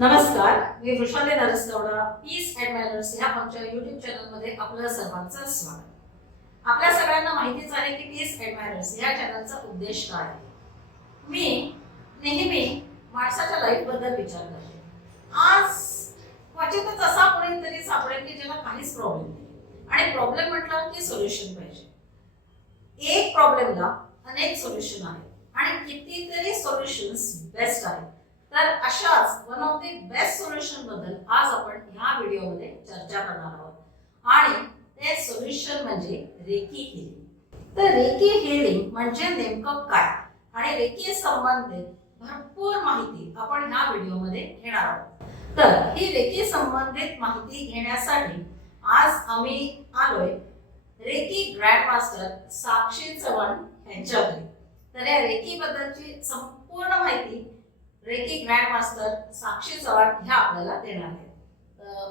नमस्कार मी वृषाली नरसगौडा पीस ॲडमायरर्स या आमच्या युट्यूब चॅनलमध्ये आपलं सर्वांचं स्वागत. आपल्या सगळ्यांना माहितीच आहे की पीस ॲडमायरर्स या चॅनलचा उद्देश काय आहे? मी नेहमी माणसाच्या लाईफबद्दल विचार करते. आज क्वचितच असा कोणीतरी सापडेल की ज्याला काहीच प्रॉब्लेम नाही. आणि प्रॉब्लेम म्हटलं की सोल्युशन पाहिजे. एक प्रॉब्लेमला अनेक सोल्युशन आहेत. आणि कितीतरी सोल्युशन्स बेस्ट आहेत. तर अशाच वन ऑफ द बेस्ट सोल्युशनबद्दल आज आपण ह्या व्हिडिओमध्ये चर्चा करणार आहोत. आणि ते सोल्युशन म्हणजे रेकी हिलिंग तर रेकी हिलिंग म्हणजे नेमकं काय? आणि रेकी संबंधित भरपूर माहिती आपण ह्या व्हिडिओमध्ये घेणार आहोत. तर ही रेकी संबंधित माहिती घेण्यासाठी आज आम्ही आलोय reiki grand master Sakshi Chavan यांच्याकडे. तर या रेकी बद्दलची संपूर्ण माहिती reiki grand master Sakshi Chavan ह्या आपल्याला देणार आहेत.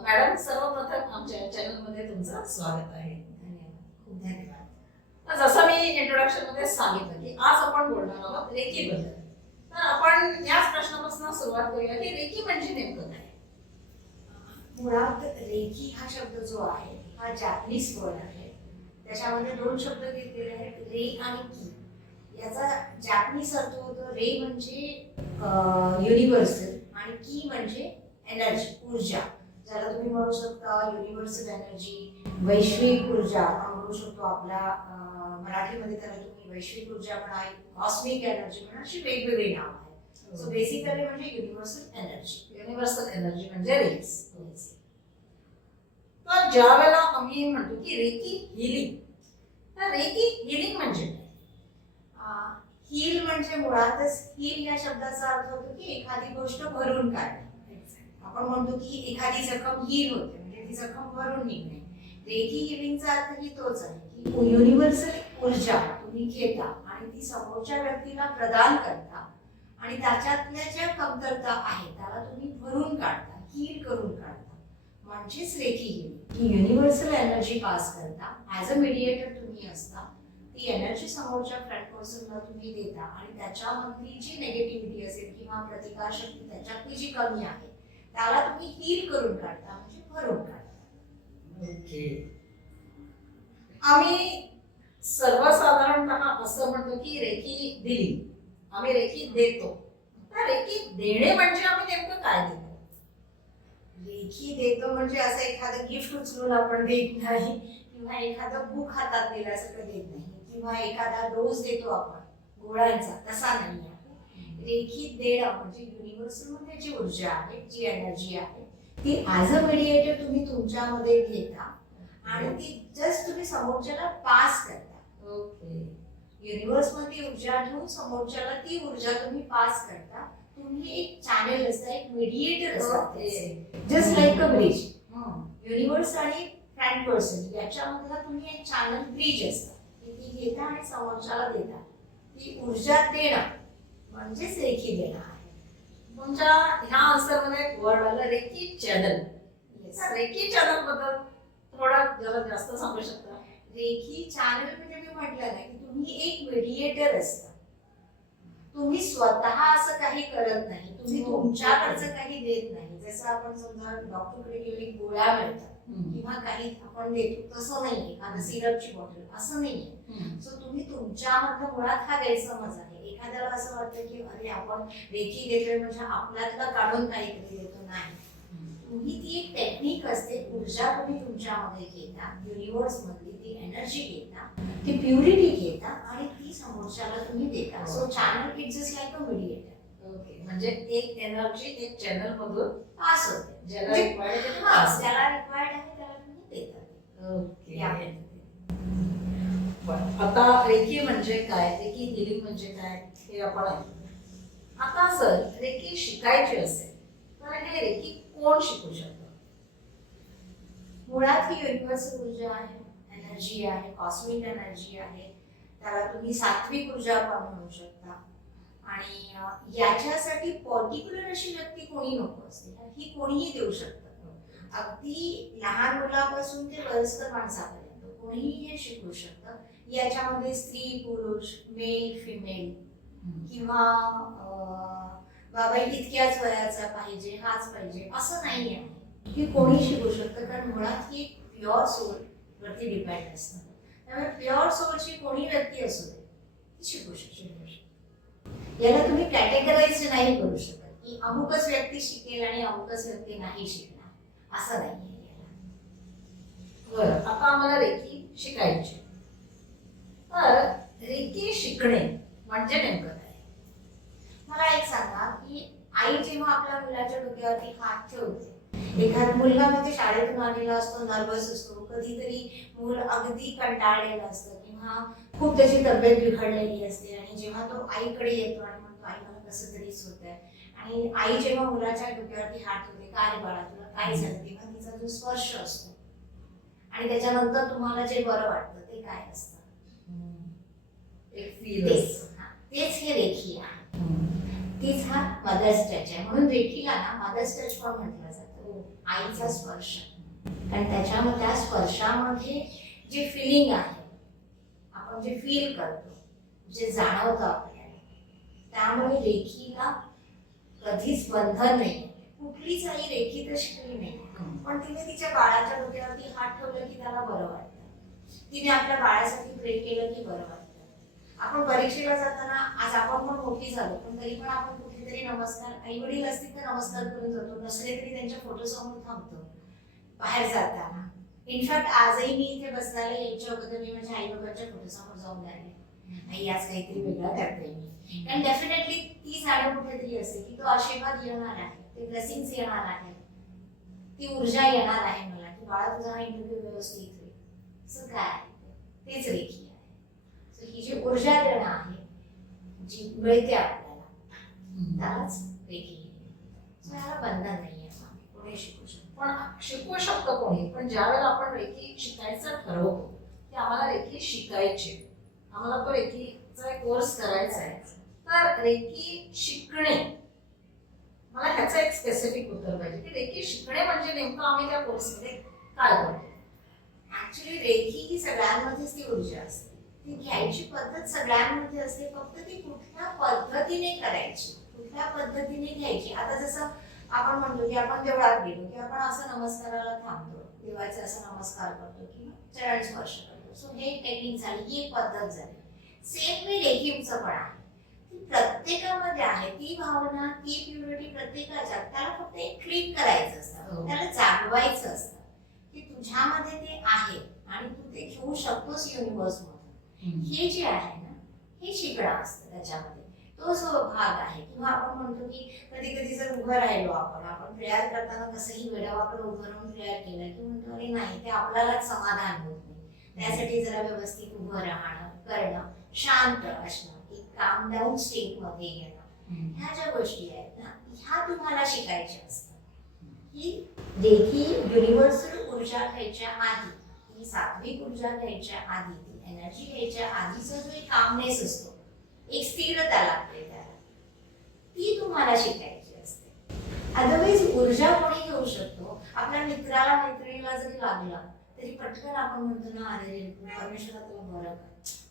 मॅडम सर्वप्रथम आमच्या चॅनलमध्ये तुमचं स्वागत आहे. धन्यवाद. खूप धन्यवाद. जसं मी इंट्रोडक्शनमध्ये सांगितलं की आज आपण बोलणार आहोत रेकी बद्दल. तर आपण याच प्रश्नापासून सुरुवात करूया की रेकी म्हणजे नेमकं काय? मुळात रेकी हा शब्द जो आहे हा जॅपनीज वर्ड आहे. त्याच्यामध्ये दोन शब्द घेतलेले आहेत रे आणि की. याचा जॅपनीज अर्थ होतो रे म्हणजे युनिव्हर्सल आणि की म्हणजे एनर्जी ऊर्जा. ज्याला तुम्ही म्हणू शकता युनिव्हर्सल एनर्जी वैश्विक ऊर्जा. आपण म्हणू शकतो आपला मराठीमध्ये त्याला तुम्ही वैश्विक ऊर्जा म्हणा कॉस्मिक एनर्जी म्हणा अशी वेगवेगळी नाव आहेत. सो बेसिकली म्हणजे युनिव्हर्सल एनर्जी युनिव्हर्सल एनर्जी म्हणजे रेक्स तर ज्या वेळेला आम्ही म्हणतो की रेकी हिलिंग तर रेकी हिलिंग म्हणजे काय? हील म्हणजे मुळातच हील या शब्दाचा अर्थ होतो की एखादी गोष्ट भरून काढणे. आपण म्हणतो की एखादी जखम हील होते म्हणजे ती जखम भरून निघणे. रेकी हिलिंगचा अर्थ ही तोच आहे की युनिव्हर्सल ऊर्जा तुम्ही घेता आणि ती समोरच्या व्यक्तीला प्रदान करता आणि त्याच्यातल्या ज्या कमतरता आहेत त्याला तुम्ही भरून काढता हील करून काढता. म्हणजेच reiki healing universal energy pass करता. ॲज अ मीडिएटर तुम्ही असता. ती एनर्जी समोरच्या फ्रंट पर्सनला तुम्ही देता आणि त्याच्यामधली जी नेगेटिव्हिटी असेल किंवा प्रतिकारशक्ती त्याच्यातली जी कमी आहे त्याला तुम्ही हील करून काढता म्हणजे भरून काढता. आम्ही सर्वसाधारणतः असं म्हणतो की रेकी दिली आम्ही रेकी देतो. रेकी देणे म्हणजे आम्ही नेमकं काय देतो? लेखी देतो म्हणजे असं एखादं गिफ्ट उचलून आपण देत नाही किंवा एखादं बुक हातात दिल्यासारखं देत नाही. किंवा एखादा डोस देतो आपण गोळ्यांचा तसा नाही आहे. रेखी देणं म्हणजे युनिव्हर्सलमध्ये जी ऊर्जा आहे जी एनर्जी आहे ती ॲज अ मीडिएटर तुम्ही तुमच्यामध्ये घेता आणि ती जस्ट तुम्ही समोरच्याला पास करता. ओके. युनिव्हर्समध्ये ऊर्जा घेऊन समोरच्याला ती ऊर्जा तुम्ही पास करता. तुम्ही एक चॅनेल असता एक मीडिएटर असता just like a bridge universe आणि फ्रँट पर्सन याच्यामधला तुम्ही एक चॅनल ब्रिज असता. घेता आणि समोरच्याला देता. ती ऊर्जा देणं म्हणजेच रेखी देणं आहे. तुमच्या ह्या आन्सरमध्ये एक वर्ड आलं रेकी चॅनल. रेकी चॅनलबद्दल थोडा जरा जास्त सांगू शकता? रेखी चॅनल म्हणजे मी म्हटलं ना की तुम्ही एक मीडिएटर असता. तुम्ही स्वतः असं काही करत नाही. तुम्ही हो. तुमच्याकडचं काही देत नाही. जसं आपण समजा डॉक्टरकडे गेले गोळ्या मिळतात किंवा काही आपण देतो तसं नाहीये. एखादं सिरपची बॉटल असं नाहीये. सो तुम्ही तुमच्यामधलं मुळात हा गैरसमज आहे. एखाद्याला असं वाटतं की अरे आपण रेखी देतोय म्हणजे आपल्यातलं काढून काहीतरी देतो. नाही. तुम्ही ती एक टेक्निक असते. ऊर्जा तुम्ही तुमच्यामध्ये घेता युनिव्हर्स मधली ती एनर्जी घेता ती प्युरिटी घेता आणि ती समोरच्याला तुम्ही देता. So channel it just like a mediator okay म्हणजे एक एनर्जी एक चॅनल मधून पास होते. ज्याला म्हणजे- required आहे ते हा, pass. ज्याला रिक्वायर्ड आहे त्याला तुम्ही देता ओके या पद्धतीने. रेखी म्हणजे काय? रेखी हिलिंग म्हणजे काय? हे आपण ऐकू आता सर रेखी शिकायची असेल तर हे रेखी कोण शिकू शकतं? मुळात ही युनिव्हर्सल ऊर्जा आहे एनर्जी आहे कॉस्मिक एनर्जी आहे. त्याला तुम्ही सात्विक ऊर्जा पण म्हणू शकता. आणि याच्यासाठी पर्टिक्युलर अशी व्यक्ती कोणी नको असते. ही कोणीही देऊ शकतं. अगदी लहान मुलापासून ते वयस्कर माणसापर्यंत कोणीही हे शिकू शकतं. याच्यामध्ये स्त्री पुरुष मेल फिमेल किंवा बाबा इतक्याच वयाचा पाहिजे हाच पाहिजे असं नाही आहे की कोणी शिकू शकतं कारण मुळात ही प्युअर सोल वरती डिपेंड असतं. त्यामुळे प्युअर सोलची कोणी व्यक्ती असू दे ती शिकू शकते. याला तुम्ही कॅटेगराईज नाही करू शकत. की अमुकच व्यक्ती शिकेल आणि अमुकच व्यक्ती नाही शिकणार. असं नाही बरं आता आम्हाला रेकी शिकायची तर रिकी शिकणे म्हणजे नेमकं काय? मला एक सांगा की आई जेव्हा आपल्या मुलाच्या डोक्यावरती हात ठेवते एखादा मुलगा म्हणजे शाळेतून आलेला असतो नर्वस असतो कधीतरी मूल अगदी कंटाळलेलं असतं किंवा खूप त्याची तब्येत बिघडलेली असते आणि जेव्हा तो आईकडे येतो आणि म्हणतो आई मला कसं तरीच होत आहे आणि आई जेव्हा मुलाच्या डोक्यावरती हात ठेवते काय बाळा तुला काय झालं? तेव्हा तिचा जो स्पर्श असतो. आणि त्याच्यानंतर तुम्हाला जे बरं वाटतं ते काय असतं? तेच हा, तेच हे रेखी आहे. तीच हा मदर्स टच आहे. म्हणून रेखीला ना मदर्स टच पण म्हटलं जातं. आईचा स्पर्श. कारण त्याच्यामध्ये त्या स्पर्शामध्ये जे फिलिंग आहे आपण जे फील करतो जे जाणवतं आपल्याला त्यामुळे रेखीला कधीच बंधन नाही कुठलीच आई रेखी तर शिकली नाही पण तिने तिच्या बाळाच्या डोक्यावरती हात ठेवलं की त्याला बरं वाटतं. तिने आपल्या बाळासाठी प्रे केलं की बरं वाटतं. आपण परीक्षेला जाताना आज आपण पण मोठी झालो पण तरी पण आपण कुठेतरी नमस्कार आई वडील असतील तर नमस्कार करून जातो नसले तरी त्यांच्या फोटो समोर थांबतो बाहेर जाताना. इनफॅक्ट आजही मी इथे बसण्याला यायच्या अगोदर मी माझ्या आई बाबांच्या फोटो समोर जाऊन राहिले. आई आज काहीतरी वेगळं करते मी. कारण डेफिनेटली ती जाणीव कुठेतरी असेल की तो आशीर्वाद येणार आहे ते ब्लेसिंग्स येणार आहे ती ऊर्जा येणार आहे मला की बाळा तुझा हा इंटरव्ह्यू व्यवस्थित होईल. असं काय आहे? तेच रेखी ही जी ऊर्जा देणं आहे जी मिळते आपल्याला त्यालाच वेगळी याला बंधन नाही आहे कोणी शिकू शकतो? पण शिकू शकतो कोणी पण ज्यावेळेला आपण रेखी शिकायचं ठरवतो की आम्हाला रेखी शिकायची आम्हाला तो रेखीचा एक कोर्स करायचा आहे. तर रेखी शिकणे मला ह्याचं एक स्पेसिफिक उत्तर पाहिजे की रेखी शिकणे म्हणजे नेमकं आम्ही त्या कोर्समध्ये काय करतो? ऍक्च्युली रेखी ही सगळ्यांना घ्यायची पद्धत सगळ्यांमध्ये असते फक्त ती कुठल्या पद्धतीने करायची कुठल्या पद्धतीने घ्यायची. आता जसं आपण म्हणतो की आपण देवळात गेलो की आपण असं नमस्काराला थांबतो देवाचे असं नमस्कार करतो किंवा चरण स्पर्श करतो. सो हे टेक्निक झाली ही एक पद्धत झाली. सेम वे रेखीचं पण आहे. ती प्रत्येकामध्ये आहे ती भावना ती प्युरिटी प्रत्येकाच्या त्याला फक्त एक क्लिक करायचं असतं. हो. त्याला जागवायचं असतं. की तुझ्यामध्ये ते आहे आणि तू ते घेऊ शकतोस युनिव्हर्स मधून. हे जे आहे ना हे शिकणं असतं त्याच्यामध्ये. तो जो भाग आहे किंवा आपण म्हणतो की कधी कधी जर उभं राहिलो आपण आपण प्रेयर करताना कसंही वेळावाकडे उभं राहून प्रेयर केलं की म्हणतो अरे नाही ते आपल्यालाच समाधान होत नाही. त्यासाठी जरा व्यवस्थित उभं राहणं करणं शांत असणं एक काम डाऊन स्टेटमध्ये येणं. ह्या ज्या गोष्टी आहेत ना ह्या तुम्हाला शिकायच्या असतात. ही देखी युनिव्हर्सल ऊर्जा घ्यायच्या आधी ही सात्विक ऊर्जा घ्यायच्या आधी एनर्जी घ्यायच्या आधीचा जो एक कामनेस असतो एक स्थिरता लागते त्याला. ती तुम्हाला शिकायची असते. अदरवाईज ऊर्जा कोणी घेऊ शकतो? आपल्या मित्राला मैत्रिणीला जरी लागला तरी पटकन आपण म्हणतो ना अरे परमेश्वरा तुला बरं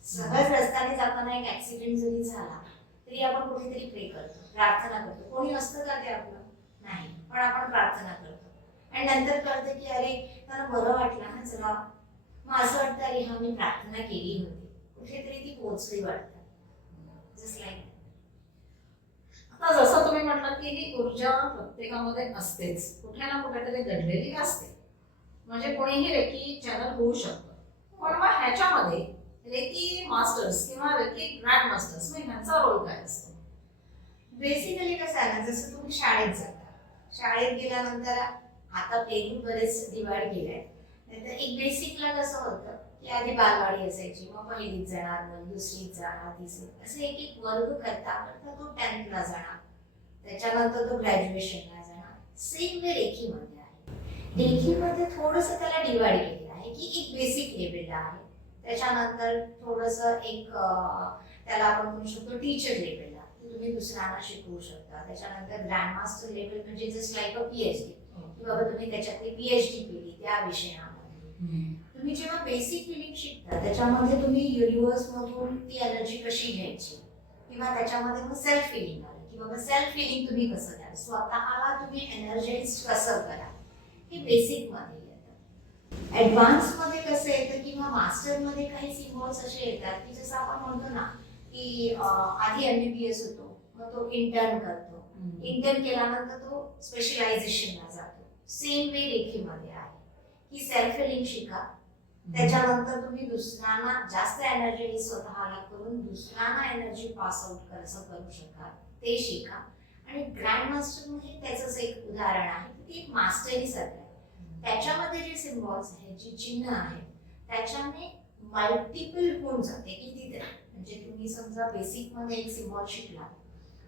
सहज रस्त्याने जाताना एक ऍक्सिडेंट जरी झाला तरी आपण कुठेतरी प्रे करतो प्रार्थना करतो. कोणी असतं का ते आपलं? नाही. पण आपण प्रार्थना करतो. आणि नंतर कळतं की अरे त्यांना बरं वाटलं ना चला मग असं वाटतं अरे हा मी प्रार्थना केली होती. कुठेतरी ती पोहोचली वाटतं. जस्ट लाईक आता जसं तुम्ही म्हटलं की ही ऊर्जा प्रत्येकामध्ये असतेच. कुठे ना कुठेतरी दडलेली असते. म्हणजे कोणीही रेकी चॅनल होऊ शकतं. पण मग ह्याच्यामध्ये रेकी मास्टर्स किंवा रेकी ग्रँड मास्टर्स मग ह्यांचा रोल काय असतो? बेसिकली कसं आहे ना जसं तुम्ही शाळेत जाता. शाळेत गेल्यानंतर आता पेरू बरेच डिवाइड केले आहे एक बेसिकला कसं होतं की आधी बालवाडी असायची मग पहिलीत जाणार मग दुसरीत जाणार तिसरीत. असं एक एक वर्ग करता करता तो टेन्थला जाणार. त्याच्यानंतर तो ग्रॅज्युएशनला जाणार. सेम वे रेखीमध्ये आहे. रेखीमध्ये थोडंसं त्याला डिवाइड केलेलं आहे की एक बेसिक लेवलला आहे. त्याच्यानंतर थोडंसं एक त्याला आपण म्हणू शकतो टीचर लेवलला तुम्ही दुसऱ्यांना शिकवू शकता. त्याच्यानंतर ग्रँडमास्टर लेवल म्हणजे जस्ट लाईक अ पीएचडी की बाबा तुम्ही त्याच्यातली पीएचडी केली त्या विषयावर तुम्ही जेव्हा बेसिक फिलिंग शिकता त्याच्यामध्ये तुम्ही युनिव्हर्स मधून ती एनर्जी कशी घ्यायची? किंवा त्याच्यामध्ये मग सेल्फ फिलिंग आली की की बाबा सेल्फ फिलिंग तुम्ही कसं द्या स्वतःला तुम्ही एनर्जाइज कसं करा? हे बेसिकमध्ये येतं. ऍडव्हान्समध्ये कसं येतं किंवा मास्टरमध्ये काही सिम्बॉल्स असे येतात की जसं आपण म्हणतो ना की आधी एमबीबीएस होतो मग तो इंटर्न करतो. इंटर्न केल्यानंतर तो स्पेशलायझेशनला जातो. सेम वे रेखीमध्ये आहे. की सेल्फ फिलिंग शिका. त्याच्यानंतर तुम्ही दुसऱ्यांना जास्त एनर्जी स्वतःला करून दुसऱ्यांना एनर्जी पास आउट कसं करू शकाल. ते शिका. आणि ग्रँड मास्टर म्हणजे त्याचंच एक उदाहरण आहे. की ती एक मास्टरी सारखं आहे. त्याच्यामध्ये जे सिम्बॉल्स आहेत जी चिन्ह आहेत त्याच्याने मल्टिपल होऊन जाते कितीतरी. म्हणजे तुम्ही समजा बेसिकमध्ये एक सिम्बॉल शिकला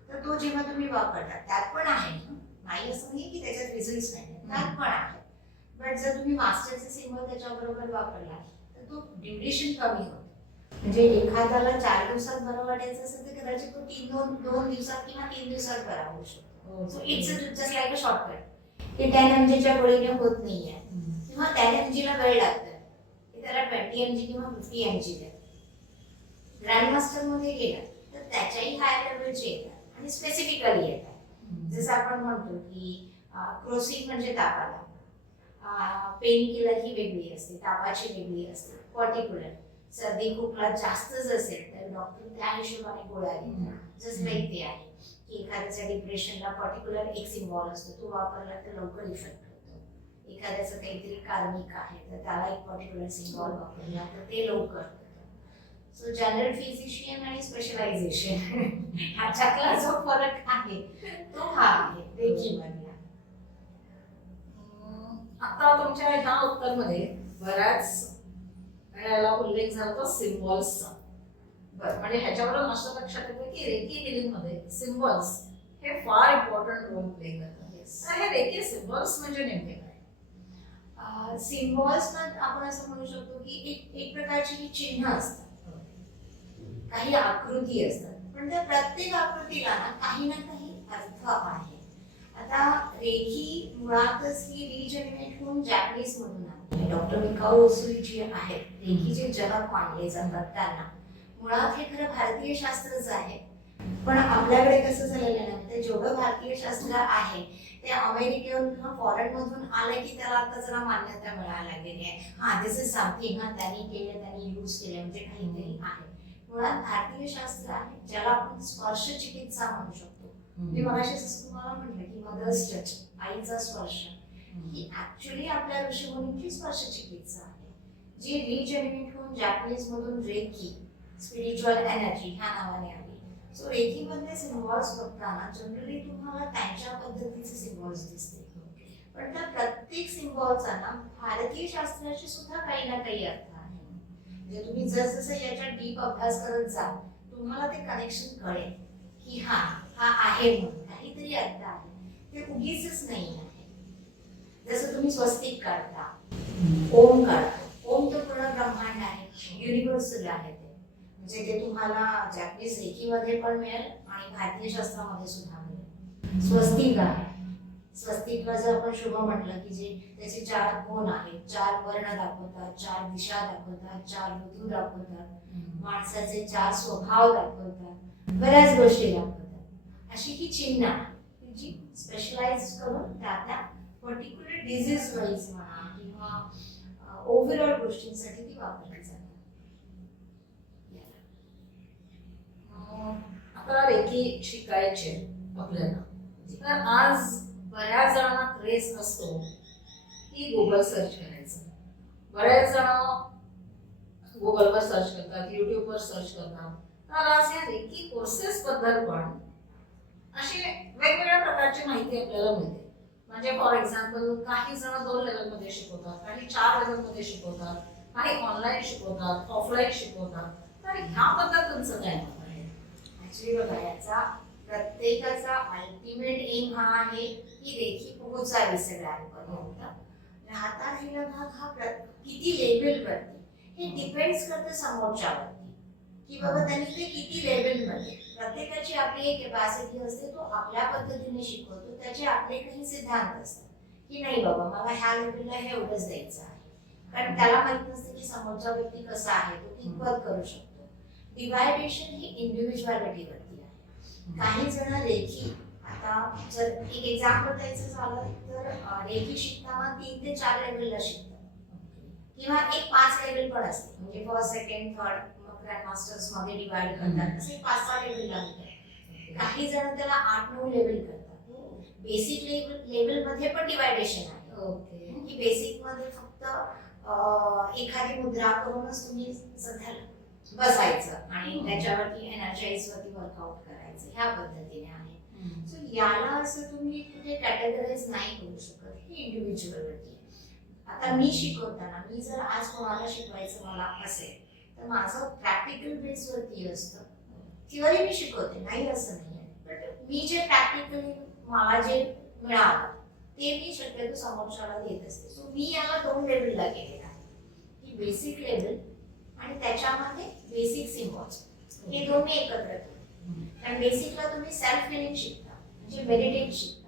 तर तो जेव्हा तुम्ही वापरता त्यात पण आहे. नाही असं नाही की त्याच्यात रिझल्ट नाही. त्यात पण आहे. बट जर तुम्ही मास्टरचे सिम्बॉल त्याच्याबरोबर वापरला तर तो ड्युरेशन कमी होतो. म्हणजे एखाद्याला चार दिवसात बरं वाटायचं असेल तर कदाचित तो तीन दोन दोन दिवसात किंवा तीन दिवसात बरा होऊ शकतो. So it's just like a shortcut की टेन एम जीच्या गोळीने होत नाहीये. किंवा टेन एम जीला वेळ लागतं. की त्याला ट्वेंटी एम जी किंवा फिफ्टी एम जी द्या ग्रँड मास्टरमध्ये गेलं तर त्याच्याही हाय लेवलचे येतात आणि स्पेसिफिकली येतात. जसं आपण म्हणतो की क्रोसिन म्हणजे तापाला. पेन किलर ही वेगळी असते तापाची वेगळी असते पर्टिक्युलर सर्दी खोकला जास्तच असेल तर डॉक्टर त्या हिशोबाने गोळ्या देतात. जसं काही ते आहे की एखाद्याच्या डिप्रेशनला पर्टिक्युलर एक सिम्बॉल असतो तो वापरला तर लवकर इफेक्ट होतो. एखाद्याचं काहीतरी कार्मिक आहे तर त्याला एक पर्टिक्युलर सिम्बॉल वापरला तर ते लवकर सो जनरल फिजिशियन आणि स्पेशलायझेशन ह्याच्यातला जो फरक आहे तो हा आहे. रेखीमधला अं, आता तुमच्या ह्या उत्तरमध्ये बऱ्याच वेळेला उल्लेख झाला होता सिम्बॉल्सचा बरं म्हणजे ह्याच्यावरून असं लक्षात येतं की रेकी हिलिंगमध्ये सिम्बॉल्स हे फार इम्पॉर्टंट रोल प्ले करतात. तर हे रेकी सिम्बॉल्स म्हणजे नेमके काय? सिम्बॉल्स आपण असं म्हणू शकतो की एक एक प्रकारची ही चिन्ह असतात. काही आकृती असतात. पण त्या प्रत्येक आकृतीला ना काही ना काही अर्थ आहे. आता रेखी मुळातच ही रिजनरेट होऊन जॅपनीज म्हणून आली. डॉक्टर मिकाओ ओसुई जी आहेत रेखीचे जगात मानले जातात त्यांना. मुळात हे खरं भारतीय शास्त्रच आहे. पण आपल्याकडे कसं झालेलं आहे ना ते जेवढं भारतीय शास्त्र आहे ते अमेरिकेहून किंवा फॉरेन मधून आलं की त्याला आता जरा मान्यता मिळायला लागलेली आहे. हा दिस इज समथिंग हा त्यांनी केलं त्यांनी यूज केलं म्हणजे काहीतरी आहे. मुळात भारतीय शास्त्र आहे ज्याला आपण स्पर्श चिकित्सा म्हणू शकतो. मी मगाशी तुम्हाला म्हटलं की मदर्स टच आईचा स्पर्श. ही ऍक्च्युली आपल्या ऋषीमुनींची स्पर्श चिकित्सा आहे. जी रिजनरेट होऊन जॅपनीज मधून रेकी स्पिरिच्युअल एनर्जी ह्या नावाने आली. सो रेकी मधले सिम्बॉल्स बघताना जनरली तुम्हाला त्यांच्या पद्धतीचे सिम्बॉल्स दिसतील पण त्या प्रत्येक सिम्बॉलचा ना भारतीय शास्त्राशी सुद्धा काही ना काही अर्थ आहे. म्हणजे तुम्ही जसजसं याच्या डीप अभ्यास करत जाल तुम्हाला ते कनेक्शन कळेल की हा हा आहे म्हणून. काहीतरी अर्थ आहे. ते उगीच नाही आहे. जसं तुम्ही स्वस्तिक काढता ओम काढता. ओम तर पूर्ण ब्रह्मांड आहे. युनिव्हर्सल आहे ते. म्हणजे ते तुम्हाला जॅपनीज रेखीमध्ये पण मिळेल आणि भारतीय शास्त्रामध्ये सुद्धा मिळेल. स्वस्तिक आहे. स्वस्तिकला जर आपण शुभ म्हटलं की जे त्याचे चार कोण आहेत. चार वर्ण दाखवतात चार दिशा दाखवतात चार ऋतू दाखवतात माणसाचे चार स्वभाव दाखवतात बऱ्याच गोष्टी दाखवतात. अशी ही चिन्ह आहे जी स्पेशलाइज करून त्या त्या पर्टिक्युलर डिझीज वाईज म्हणा किंवा ओव्हरऑल गोष्टींसाठी ती वापरली जातात अं, आता रेकी शिकायचे आपल्याला. तर आज बऱ्याच जणांना क्रेज असतो की गुगल सर्च करायचं. बऱ्याच जण गुगलवर सर्च करतात युट्यूबवर सर्च करतात. तर आज या रेकी कोर्सेस बद्दल पण अशी वेगवेगळ्या प्रकारची माहिती आपल्याला मिळते. म्हणजे फॉर एक्झाम्पल काही जण दोन लेवलमध्ये शिकवतात काही चार लेवलमध्ये शिकवतात काही ऑनलाईन शिकवतात ऑफलाईन शिकवतात. तर ह्या तुमचं काय मत आहे? ऍक्च्युली बघा याचा प्रत्येकाचा अल्टिमेट एम हा आहे की रेखी पोहोचावी सगळ्यांपर्यंत राहता राहिला भाग हा प्र- किती लेवल वरती? हे डिपेंड्स करतं समोरच्यावरती की बाबा त्यांनी ते किती लेवलमध्ये? प्रत्येकाची आपली एक कॅपॅसिटी असते तो आपल्या पद्धतीने शिकवतो. त्याचे आपले काही सिद्धांत असतात. की नाही बाबा मला ह्या लेवलला हे एवढंच द्यायचं आहे. कारण त्याला माहीत नसते की समोरचा व्यक्ती कसा आहे तो कितपत करू शकतो. डिवायडेशन ही इंडिव्हिज्युअलिटीवरती आहे. काही जण रेखी आता जर एक एक्झाम्पल द्यायचं झालं तर रेखी शिकताना तीन ते चार लेवलला शिकतात. किंवा एक पाच लेवल पण असते. म्हणजे फर्स्ट सेकंड थर्ड ग्रँड मास्टर्समध्ये डिवाइड करतात. असे पाच सहा लेवल लागतात. काही जण त्याला आठ नऊ लेवल करतात. बेसिक लेवल लेवलमध्ये पण डिवायडेशन आहे. ओके. की बेसिकमध्ये फक्त एखादी मुद्रा करूनच तुम्ही सध्या बसायचं आणि. त्याच्यावरती एनर्जाईज वरती वर्कआउट करायचं. ह्या पद्धतीने आहे. सो याला असं तुम्ही कुठे कॅटेगराईज नाही करू शकत. हे इंडिव्हिज्युअल वरती. आता मी शिकवताना मी जर आज कोणाला शिकवायचं मला असेल तर माझं प्रॅक्टिकल बेसवरती असतं. थिअरी मी शिकवते नाही असं नाही बट मी जे प्रॅक्टिकली मला जे मिळालं ते मी शक्यतो समोरच्याला देत असते. सो मी याला दोन लेवलला गेलेला आहे. की बेसिक लेवल आणि त्याच्यामध्ये बेसिक सिम्बॉल्स हे दोन मी एकत्र केले. कारण बेसिकला तुम्ही सेल्फ फिलिंग शिकता म्हणजे मेडिटेट शिकता.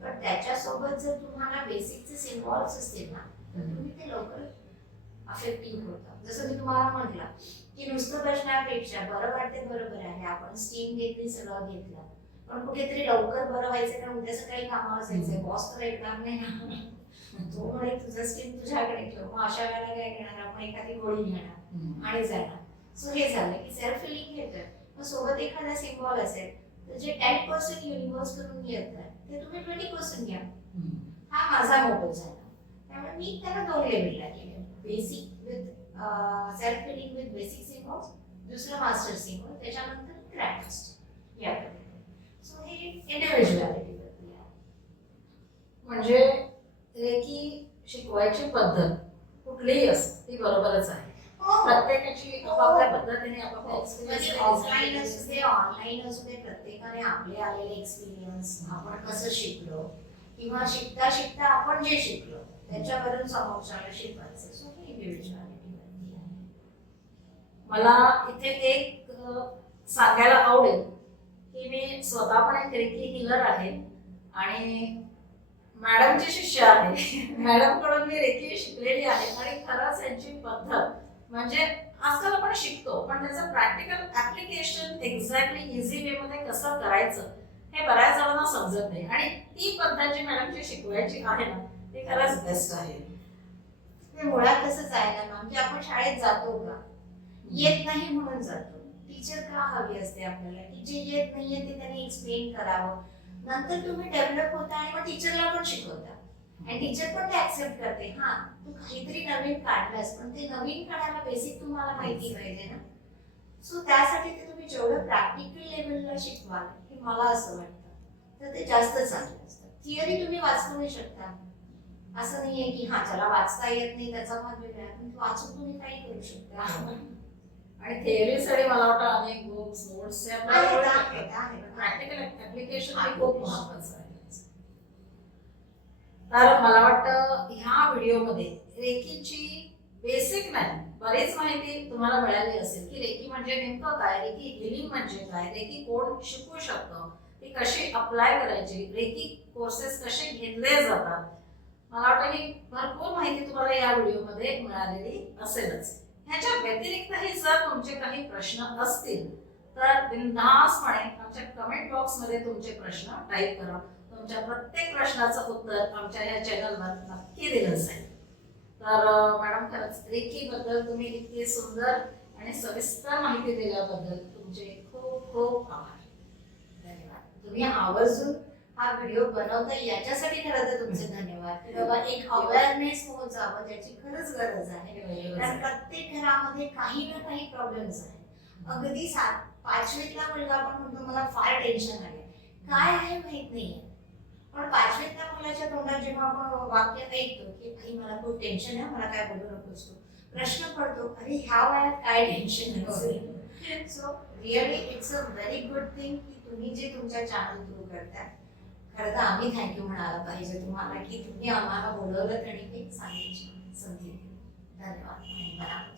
पण त्याच्यासोबत जर तुम्हाला बेसिकचे सिम्बॉल्स असतील ना तर तुम्ही ते लवकर अफेक्टिव्ह होतं. जसं मी तुम्हाला म्हटलं की नुसतं बसण्यापेक्षा बरं वाटते बरोबर आहे. आपण स्टीम घेतली सगळं घेतलं. पण कुठेतरी लवकर बरं व्हायचं कारण उद्या सकाळी कामावर जायचंय. बॉस तर ऐकणार नाही. ना तो म्हणे तुझं स्टीम तुझ्याकडे ठेव. मग अशा वेळेला काय करणार? आपण एखादी गोळी घेणार आणि जाणार. सो हे झालं की सेल्फ फिलिंग घेतोय मग सोबत एखादा सिम्बॉल असेल तर जे टेन पर्सेंट युनिव्हर्स करून आहे ते तुम्ही ट्वेंटी पर्सेंट घ्या. हा माझा मोटो झाला. त्यामुळे मी त्याला दोन लेवलला केले basic with self healing with basic symbols दुसरं मास्टर सिम्बॉल त्याच्यानंतर मास्टर या सो हे इंडिव्हिज्युअलिटी म्हणजे रेकी शिकवायची पद्धत कुठलीही असो ती बरोबरच आहे. हो. प्रत्येकाची आपापल्या पद्धतीने आपापल्या म्हणजे ऑफलाईन असू दे ऑनलाईन असू दे प्रत्येकाने आपले आलेले एक्सपिरियन्स आपण कसं शिकलो किंवा शिकता शिकता आपण जे शिकलो त्याच्यावरून समोरच्याला शिकवायचं. सो ही इंडिव्हिज्युअलिटी मला इथे एक सांगायला आवडेल की मी स्वतः पण एक रेकी हिलर आहे आणि मॅडमची शिष्य आहे. मॅडमकडून मी रेकी शिकलेली आहे आणि खरंच यांची पद्धत म्हणजे आजकाल आपण शिकतो पण त्याचं practical application exactly easy way मध्ये कसं करायचं हे बऱ्याच जणांना समजत नाही. आणि ती पद्धत जी मॅडमची शिकवायची आहे ना खरंच बेस्ट आहे. ते मुळात तसंच आहे ना मॅम की आपण शाळेत जातो का? येत नाही म्हणून जातो. टीचर का हवी असते आपल्याला? की जे येत नाहीये ते त्यांनी एक्सप्लेन करावं. नंतर तुम्ही डेव्हलप होता आणि मग टीचरला पण शिकवता. आणि टीचर पण ते ऍक्सेप्ट करते. हा तू काहीतरी नवीन काढलास पण ते नवीन काढायला बेसिक तुम्हाला माहिती पाहिजे ना. सो त्यासाठी ते तुम्ही जेवढं प्रॅक्टिकल लेवलला शिकवाल हे मला असं वाटतं. तर ते जास्त चांगलं असतं. थिअरी तुम्ही वाचू नाही शकता. असं नाहीये की हा ज्याला वाचता येत नाही त्याचा भाग वेगळा. पण वाचून तुम्ही काही करू शकता. आणि थेअरीसाठी मला वाटतं अनेक बुक्स नोट्स. प्रॅक्टिकल ऍप्लिकेशन हे खूप महत्वाचं आहे. तर मला वाटतं ह्या व्हिडिओमध्ये रेकीची बेसिक नाही बरीच माहिती तुम्हाला मिळाली असेल की रेकी म्हणजे नेमकं काय रेकी हिलिंग म्हणजे काय रेकी कोण शिकू शकतं ती कशी अप्लाय करायची रेकी कोर्सेस कसे घेतले जातात मला वाटतं ही भरपूर माहिती तुम्हाला या व्हिडिओमध्ये मिळालेली असेलच. ह्याच्या व्यतिरिक्तही जर तुमचे काही प्रश्न असतील तर बिनधास्तपणे आमच्या कमेंट बॉक्समध्ये तुमचे प्रश्न टाईप करा. तुमच्या प्रत्येक प्रश्नाचं उत्तर आमच्या या चॅनलवर नक्की दिलं जाईल. तर मॅडम खरंच रेकीबद्दल तुम्ही इतकी सुंदर आणि सविस्तर माहिती दिल्याबद्दल तुमचे खूप खूप आभार. धन्यवाद. तुम्ही आवर्जून हा व्हिडिओ बनवता याच्यासाठी खरं तर तुमचे धन्यवाद की बाबा एक अवेअरनेस होत जावं ज्याची खरंच गरज आहे. कारण प्रत्येक घरामध्ये काही ना काही प्रॉब्लेम्स आहेत. अगदी सात पाचवीतला मुलगा पण म्हणतो मला फार टेन्शन आले काय आहे माहीत नाहीये. पण पाचवीतल्या मुलाच्या तोंडात जेव्हा आपण वाक्य ऐकतो की आई मला खूप टेन्शन आहे मला काय बोलू नकोस तू. प्रश्न पडतो अरे ह्या वयात काय टेन्शन असेल so really it's a very good thing की तुम्ही जे तुमच्या चॅनल थ्रू करता खरं तर आम्ही थँक्यू म्हणायला पाहिजे तुम्हाला की तुम्ही आम्हाला बोलवलं आणि काही सांगायची संधी दिली. धन्यवाद.